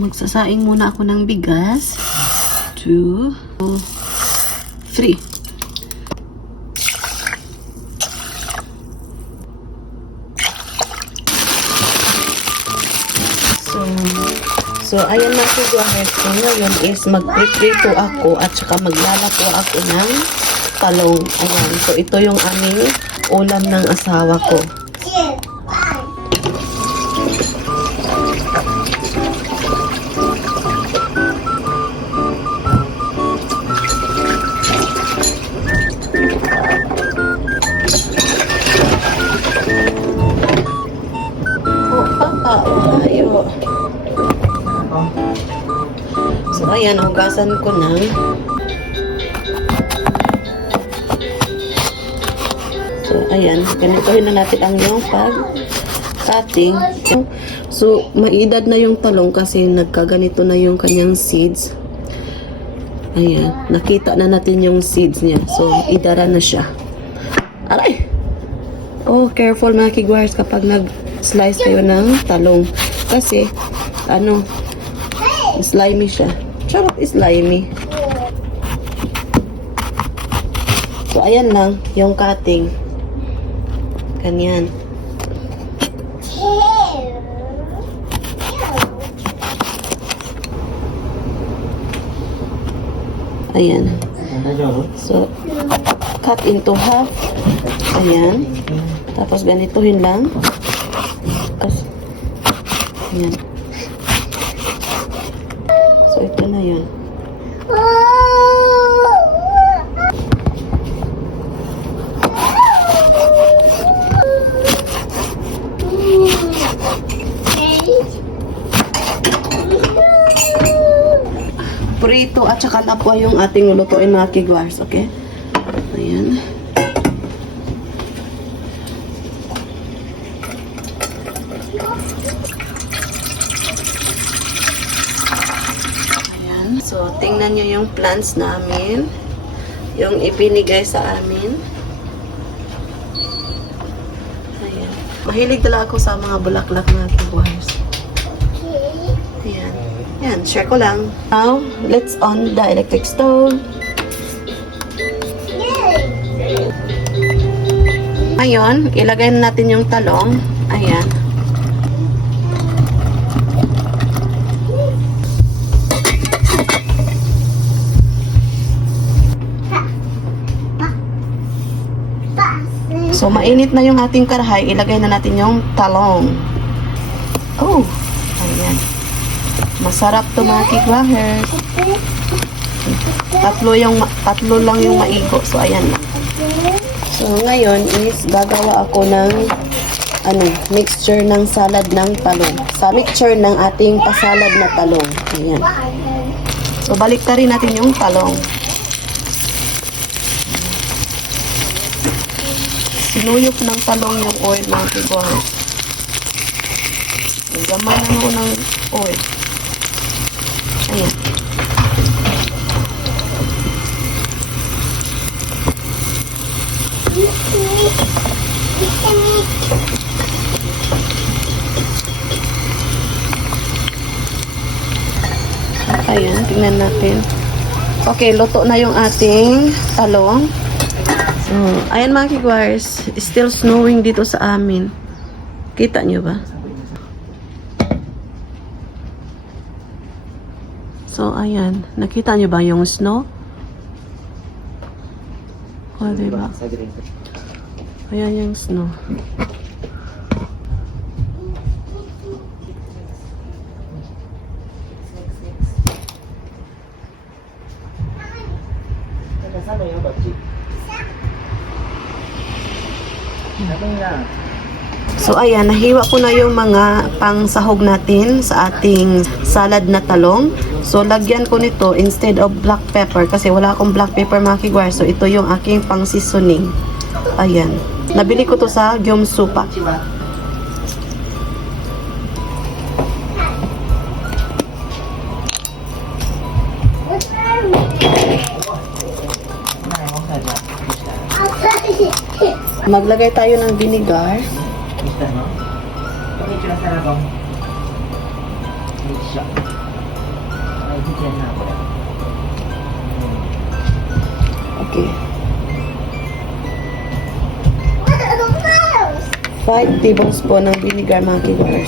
magsasaing muna ako ng bigas. 2, 3. So ayan na po guys. So ngayon is magpiprito ako at saka maglalako ako ng talong. Ayan. So ito yung aming ulam ng asawa ko. Ayaw. So, ayan, hugasan ko na. So, ayan, ganitohin na natin ang yung pag-cutting. So, maedad na yung talong kasi nagkaganito na yung kanyang seeds. Ayan, nakita na natin yung seeds niya. So, idara na siya. Aray! Oh, careful mga kigwars kapag nag-slice kayo ng talong. Kasi, slimy siya. Charot, slimy. So, ayan lang, yung cutting. Ganyan. Ayan. So, cut into half. Ayan. Tapos, ganituhin lang. Tapos, ayan. So, ito na yun. Prito at saka lapwa yung ating lulutuin mga kigwars, okay? Ayan. So, tingnan nyo yung plants namin. Yung ipinigay sa amin. Ayan. Mahilig talaga ako sa mga bulaklak na kigwars. Ayan. Ayan, share ko lang. Now, let's on the electric stove. Ngayon, ilagay na natin yung talong. Ayan. So, mainit na yung ating karahay. Ilagay na natin yung talong. Oh, ayan. Masarap to mga kigwahers. Tatlo lang yung maigo. So, ayan na. So, ngayon is gagawa ako ng mixture ng salad ng talong. Sa mixture ng ating pasalad na talong. Ayan. So, balik na rin natin yung talong. Sinuyok ng talong yung oil mga kigwahers. Nagaman na ako ng oil. Ayan. Ayan, tingnan natin. Okay, luto na yung ating talong. So, ayan mga kigwars, still snowing dito sa amin. Kita nyo ba? So, ayan. Nakita nyo ba yung snow? O, diba? Ayan yung snow. So ayan, nahiwa ko na yung mga pangsahog natin sa ating salad na talong. So lagyan ko nito instead of black pepper kasi wala akong black pepper mga kigwar. So ito yung aking pang seasoning. Ayan. Nabili ko to sa Gyumsupa. Maglagay tayo ng vinegar. Yan na ako. Okay. 5 tablespoon ng vinegar, mga kigwars.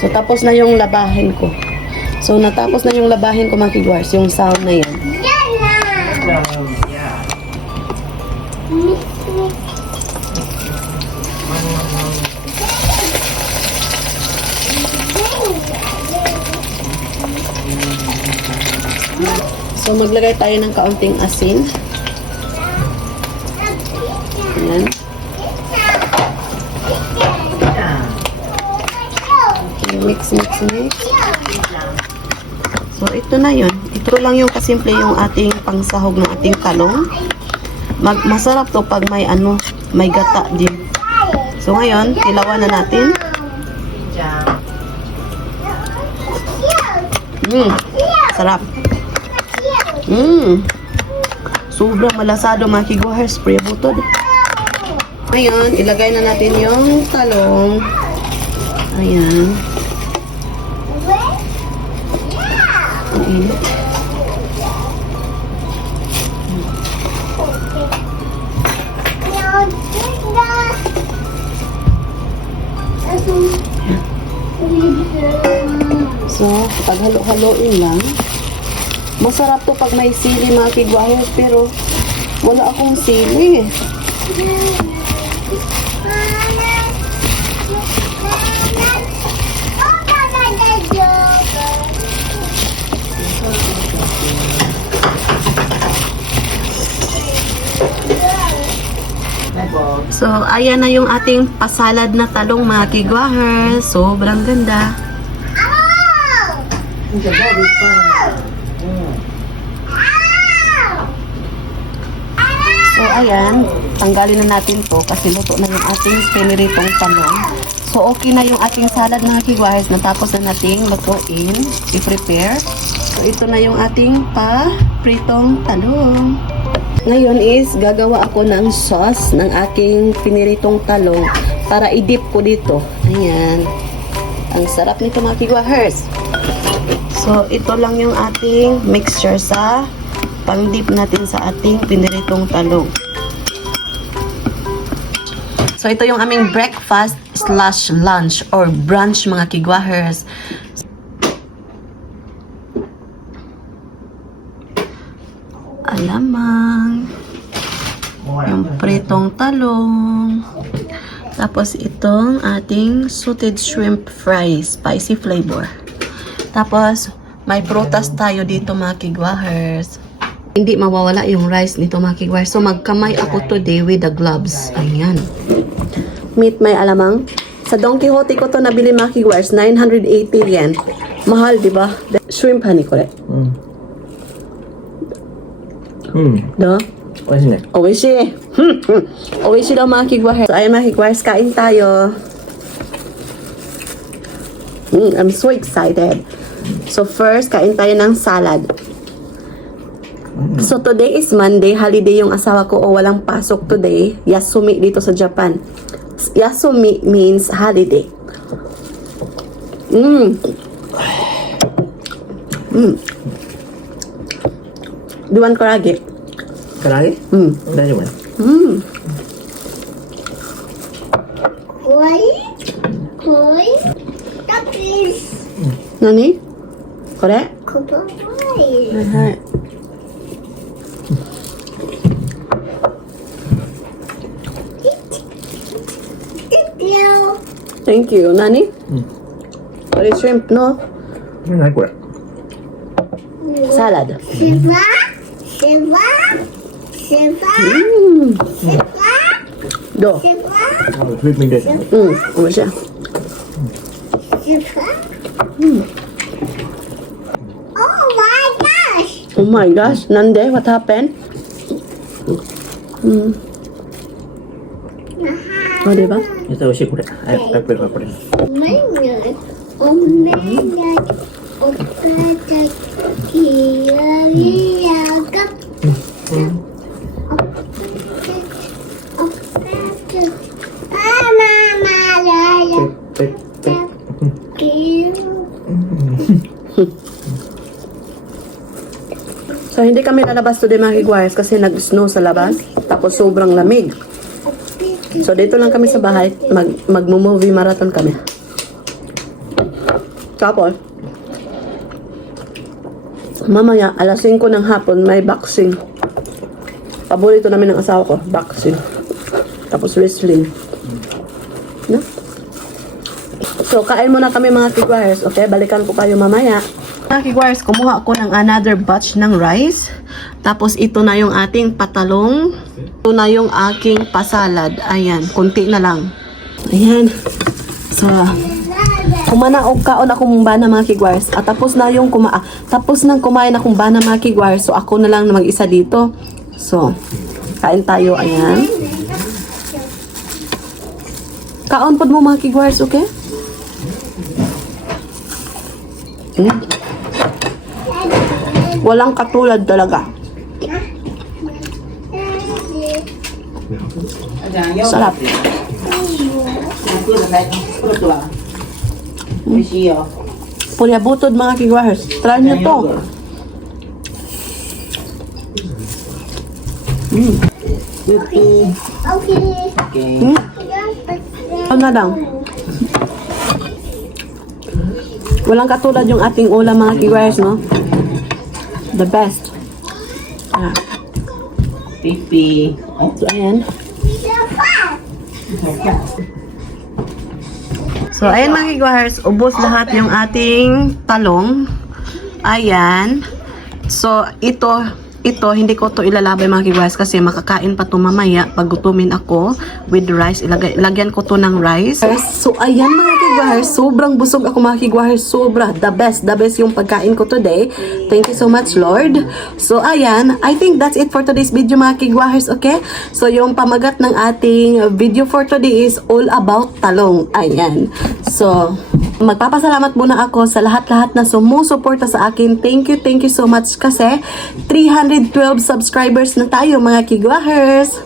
So, tapos na yung labahin ko. So, natapos na yung labahin ko, mga kigwars. Yung sound na yan. Yeah. So, maglagay tayo ng kaunting asin. Ayan. Mix. So, ito na yun. Ito lang yung kasimple yung ating pangsahog ng ating talong. Masarap to pag may may gata din. So, ngayon, hilawan na natin. Sarap. Sobrang malasado, mga kigwars. Spray butod. Ngayon, ilagay na natin yung talong. Ayan. So, pag halo-haloin lang. Masarap to pag may sili, mga kigwahos, pero wala akong sili. So, ayan na yung ating pasalad na talong, mga kigwahers. Sobrang ganda. So, ayan. Tanggalin na natin to kasi luto na yung ating piniritong talong. So, okay na yung ating salad, mga kigwahers. Natapos na nating lutuin. I-prepare. So, ito na yung ating pa-pritong talong. Ngayon is gagawa ako ng sauce ng aking piniritong talong para i-dip ko dito. Ayan. Ang sarap nito, mga kigwahers. So, ito lang yung ating mixture sa pang-dip natin sa ating piniritong talong. So, ito yung aming breakfast / lunch or brunch, mga kigwahers. Alamang. Yung pritong talong. Tapos itong ating sauteed shrimp fries, spicy flavor. Tapos may prutas tayo dito, mga kigwahers. Hindi mawawala yung rice nito, mga kigwahers. So magkamay ako today with the gloves. Ayan. Meat may alamang. Sa Don Quixote ko to nabili, mga kigwahers, 980 yen. Mahal, di ba? Shrimp honey ko. No? 美味しいね。 Oishi. Oishi daw, mga kigwahers. So, ayun, mga kigwahers, kain tayo. I'm so excited. So first, kain tayo ng salad. So today is Monday, holiday yung asawa ko o walang pasok today. Yasumi dito sa Japan. Yasumi means holiday. Do you want karage? 唐揚げ？大丈夫ね。何？これ？はい。Thank you. 何？これ shrimp の何これ？サラダ。どう？フィリピンです。美味しい。Oh my gosh. なんで？ What happened? あれば？絶対美味しいこれ。はい、これこれ。hindi kami lalabas today mga kigwires kasi nag-snow sa labas. Tapos sobrang lamig. So, dito lang kami sa bahay. Mag-movie marathon kami. Tapos, mamaya, alas 5 ng hapon, may boxing. Paborito namin ng asawa ko, boxing. Tapos wrestling. No? So, kain muna kami mga kigwires. Okay, balikan ko kayo mamaya. Mga kigwires, kumuha ako ng another batch ng rice. Tapos, ito na yung ating patalong. Ito na yung aking pasalad. Ayan, kunti na lang. Ayan. So, kumana og kaon akong bana mga kigwires. At tapos na yung tapos nang kumain akong bana mga kigwires. So, ako na lang na mag-isa dito. So, kain tayo. Ayan. Kaon pod mo mga kigwires, okay? Walang katulad talaga. Sarap. Pulya butod mga kigwires. Try nyo to. Ano na lang. Walang katulad yung ating ulam mga kigwires, no? The best. Ah. Pipi. So, ayan. So, ayan mga kigwires. Ubos lahat yung ating talong. Ayan. So, ito, hindi ko to ilalabay mga kigwires kasi makakain pa to mamaya pag gutumin ako with rice. Lagyan ko to ng rice. So, ayan mga kigwires. Sobrang busog ako mga kigwires. Sobra. The best yung pagkain ko today. Thank you so much, Lord. So, ayan. I think that's it for today's video mga kigwires. Okay? So, yung pamagat ng ating video for today is all about talong. Ayan. So, magpapasalamat muna ako sa lahat-lahat na sumusuporta sa akin. Thank you so much kasi 312 subscribers na tayo mga kigwahers.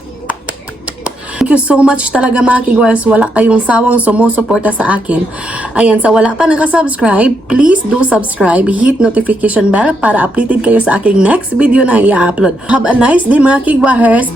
Thank you so much talaga mga kigwahers. Wala kayong sawang sumusuporta sa akin. Ayan, sa wala pa nakasubscribe, please do subscribe. Hit notification bell para updated kayo sa aking next video na i-upload. Have a nice day mga kigwahers.